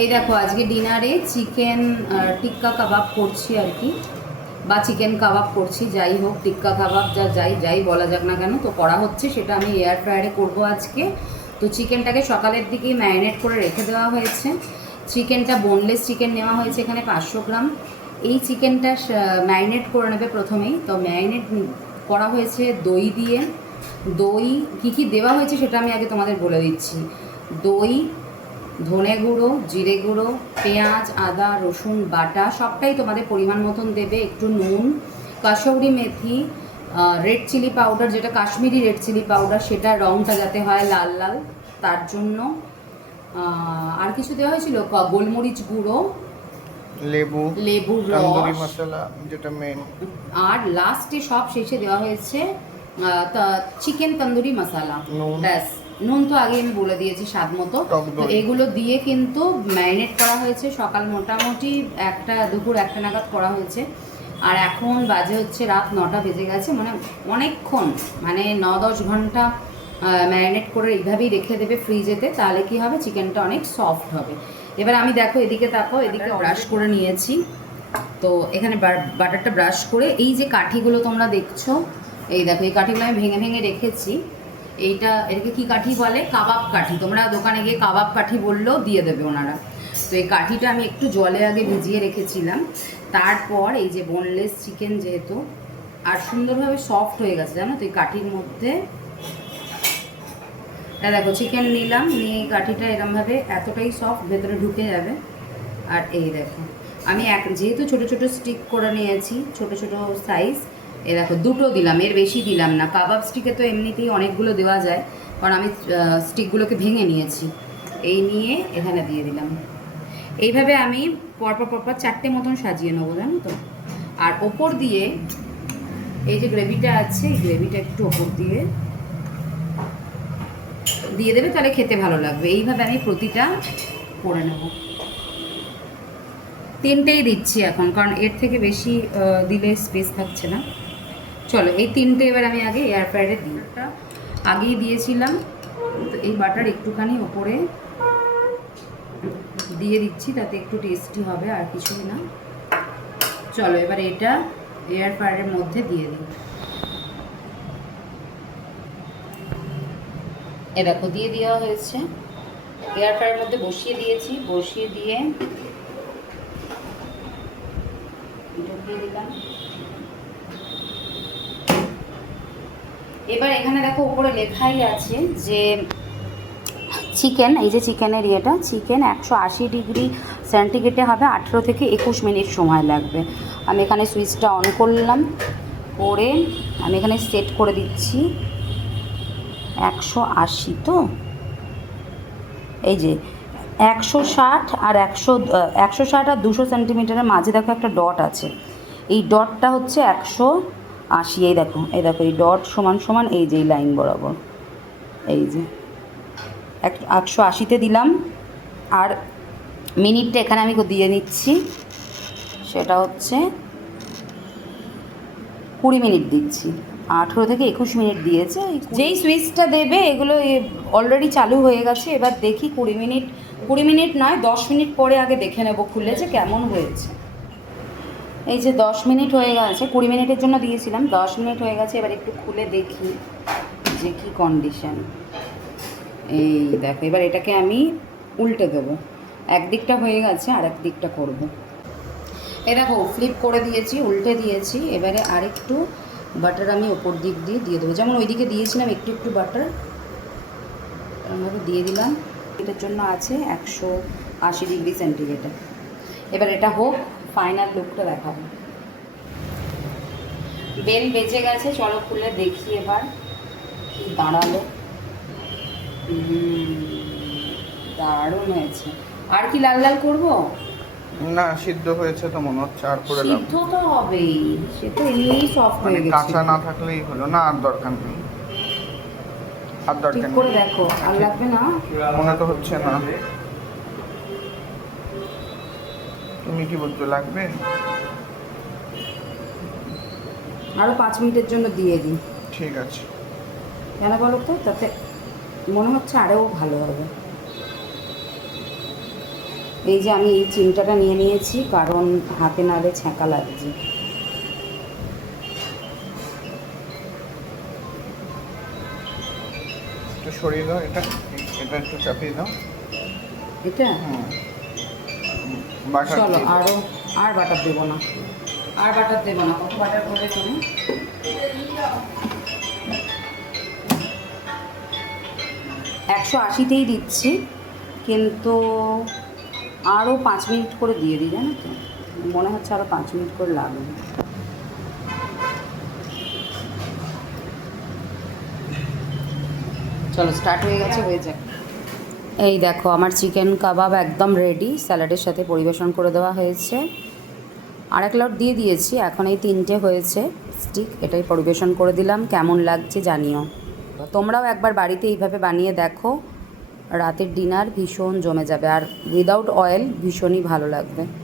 এই দেখো, আজকে ডিনারে চিকেন টিক্কা কাবাব করছি আর কি। বা চিকেন কাবাব করছি, যাই হোক, টিক্কা কাবাব যা যাই যাই বলা যাক না কেন, তো করা হচ্ছে, সেটা আমি এয়ার ফ্রায়ারে করব আজকে। তো চিকেনটাকে সকালের দিকেই ম্যারিনেট করে রেখে দেওয়া হয়েছে। চিকেনটা বোনলেস চিকেন নেওয়া হয়েছে এখানে পাঁচশো গ্রাম। এই চিকেনটা ম্যারিনেট করে নেবে প্রথমেই। তো ম্যারিনেট করা হয়েছে দই দিয়ে। দই, কী কী দেওয়া হয়েছে সেটা আমি আগে তোমাদের বলে দিচ্ছি। দই ধনে গুঁড়ো জিরে গুঁড়ো পেঁয়াজ আদা রসুন বাটা সবটাই তোমাদের পরিমাণ মতন দেবে। একটু নুন কাসৌরি মেথি রেড চিলি পাউডার যেটা কাশ্মীরি রেড চিলি পাউডার সেটা রঙটা যাতে হয় লাল লাল তার জন্য আর কিছু দেওয়া হয়েছিল? গোলমরিচ গুঁড়ো লেবু লেবুর তন্দুরি রস মশলা যেটা মেন আর লাস্টে সব শেষে দেওয়া হয়েছে চিকেন তন্দুরি মশলা। ব্যাস। নুন তো আগে আমি বলে দিয়েছি স্বাদ মতো। তো এগুলো দিয়ে কিন্তু ম্যারিনেট করা হয়েছে। সকাল মোটামুটি একটা দুপুর একটা নাগাদ করা হয়েছে। আর এখন বাজে হচ্ছে রাত নটা বেজে গেছে। মানে অনেকক্ষণ মানে ন দশ ঘণ্টা ম্যারিনেট করে এইভাবেই রেখে দেবে ফ্রিজেতে। তাহলে কি হবে? চিকেনটা অনেক সফট হবে। এবার আমি দেখো এদিকে তাকো এদিকে ব্রাশ করে নিয়েছি। তো এখানে বাটারটা ব্রাশ করে এই যে কাঠিগুলো তোমরা দেখছ এই দেখো এই কাঠিগুলো আমি ভেঙে ভেঙে রেখেছি। এইটা, এটাকে কি কাঠি বলে? কাবাব কাঠি। তোমরা দোকানে গিয়ে কাবাব কাঠি বললেও দিয়ে দেবে ওনারা। তো এই কাঠিটা আমি একটু জলে আগে ভিজিয়ে রেখেছিলাম। তারপর এই যে বোনলেস চিকেন যেহেতু, আর সুন্দরভাবে সফট হয়ে গেছে, জানো তো এই কাঠির মধ্যে? দেখো চিকেন নিলাম, নিয়ে এই কাঠিটা এরমভাবে এতটাই সফট ভেতরে ঢুকে যাবে। আর এই দেখো, আমি এক, যেহেতু ছোট ছোট স্টিক করে নিয়েছি, ছোট ছোট সাইজ এ দেখো, দুটো দিলাম, এর বেশি দিলাম না। কাবাব স্টিকে তো এমনিতেই অনেকগুলো দেওয়া যায়, কারণ আমি স্টিকগুলোকে ভেঙে নিয়েছি। এই নিয়ে এখানে দিয়ে দিলাম। এইভাবে আমি পরপর পরপর চারটে মতন সাজিয়ে নেব, জানো তো? আর ওপর দিয়ে, এই যে গ্রেভিটা আছে, এই গ্রেভিটা একটু ওপর দিয়ে দিয়ে দেবে, তাহলে খেতে ভালো লাগবে। এইভাবে আমি প্রতিটা করে নেব। তিনটেই দিচ্ছি এখন, কারণ এর থেকে বেশি দিলে স্পেস থাকছে না। চলো, এই তিনটে এবার আমি আগে এয়ার ফ্রায়ারে দিই। আগেই দিয়েছিলাম, তো এই বাটার একটুখানি ওপরে দিয়ে দিচ্ছি, তাতে একটু টেস্টি হবে আর কিছুই না। চলো, এবার এটা এয়ার ফ্রায়ারের মধ্যে দিয়ে দিই। এ দেখো, দিয়ে দেওয়া হয়েছে। এয়ার ফ্রায়ারের মধ্যে বসিয়ে দিয়েছি, বসিয়ে দিয়ে দিয়ে দিলাম। এবার এখানে দেখো উপরে লেখাই আছে যে চিকেন, এই যে চিকেনের ইয়েটা, চিকেন একশো আশি ডিগ্রি সেন্টিগ্রেডে হবে আঠেরো থেকে একুশ মিনিট সময় লাগবে। আমি এখানে সুইচটা অন করলাম, করে আমি এখানে সেট করে দিচ্ছি। একশো আশি তো? এই যে একশো ষাট আর একশো একশো ষাট আর দুশো সেন্টিমিটারের মাঝে দেখো একটা ডট আছে। এই ডটটা হচ্ছে একশো আশি এই দেখো এই দেখো, এই ডট সমান সমান এই যে এই লাইন বরাবর। এই যে। এক একশো আশিতে দিলাম। আর মিনিটটা এখানে আমি দিয়ে নিচ্ছি। সেটা হচ্ছে কুড়ি মিনিট দিচ্ছি। আঠেরো থেকে একুশ মিনিট দিয়েছে। যেই সুইচটা দেবে, এগুলো অলরেডি চালু হয়ে গেছে। এবার দেখি কুড়ি মিনিট কুড়ি মিনিট নয়, দশ মিনিট পরে আগে দেখে নেব খুলে যে কেমন হয়েছে। এই যে দশ মিনিট হয়ে গেছে, কুড়ি মিনিটের জন্য দিয়েছিলাম, দশ মিনিট হয়ে গেছে, এবার একটু খুলে দেখি যে কী কন্ডিশন এই দেখো, এবার এটাকে আমি উল্টে দেবো। একদিকটা হয়ে গেছে আর এক দিকটা করব। এ দেখো ফ্লিপ করে দিয়েছি, উল্টে দিয়েছি, এবারে আরেকটু বাটার আমি ওপর দিক দিয়ে দিয়ে দেবো। যেমন ওইদিকে দিয়েছিলাম, একটু একটু বাটার এরমভাবে দিয়ে দিলাম। এটার জন্য আছে একশো আশি ডিগ্রি সেন্টিগ্রেডে এবার এটা হোক ফাইনাল লুকটা দেখাবো। বেল বেঁচে গেছে চলো খুলে দেখি এবার কি দাঁড়াল। দারুণ হয়েছে। আর কি লাল লাল করব? না সিদ্ধ হয়েছে তো মনে হচ্ছে আর করে সিদ্ধ তো হবেই সে তো এমনিই সফট মানে হয়ে গেছে। কাঁচা না থাকলেই হলো না আর দরকার নেই। আর দরকার নেই করে দেখো আর লাগবে না? মনে তো হচ্ছে না। তুমি কি বলছো লাগবে? আরও পাঁচ মিনিটের জন্য দিয়ে দিই। ঠিক আছে। কেন বলো তো? তাতে মনে হচ্ছে আরও ভালো হবে। এই যে আমি এই চিমটাটা নিয়ে নিয়েছি কারণ হাতে নাড়ে ছ্যাঁকা লাগছে। একটু সরিয়ে দাও এটা এটা একটু চাপিয়ে দাও। এটা? বাটার চলো আরও আর বাটার দেবো না। আর বাটার দেবো না। কত বাটার করবে তুমি? একশো আশিতেই দিচ্ছি কিন্তু আরও পাঁচ মিনিট করে দিয়ে দিই জানো তো? মনে হচ্ছে আরও পাঁচ মিনিট করে লাগবে। চলো স্টার্ট হয়ে গেছে হয়ে যাক। এই দেখো, আমার চিকেন কাবাব একদম রেডি স্যালাডের সাথে পরিবেশন করে দেওয়া হয়েছে। আর এক লট দিয়ে দিয়েছি, এখন এই তিনটে হয়েছে। স্টিক এটাই পরিবেশন করে দিলাম, কেমন লাগছে জানিও। তোমরাও একবার বাড়িতে এইভাবে বানিয়ে দেখো, রাতের ডিনার ভীষণ জমে যাবে। আর উইদাউট অয়েল ভীষণই ভালো লাগবে।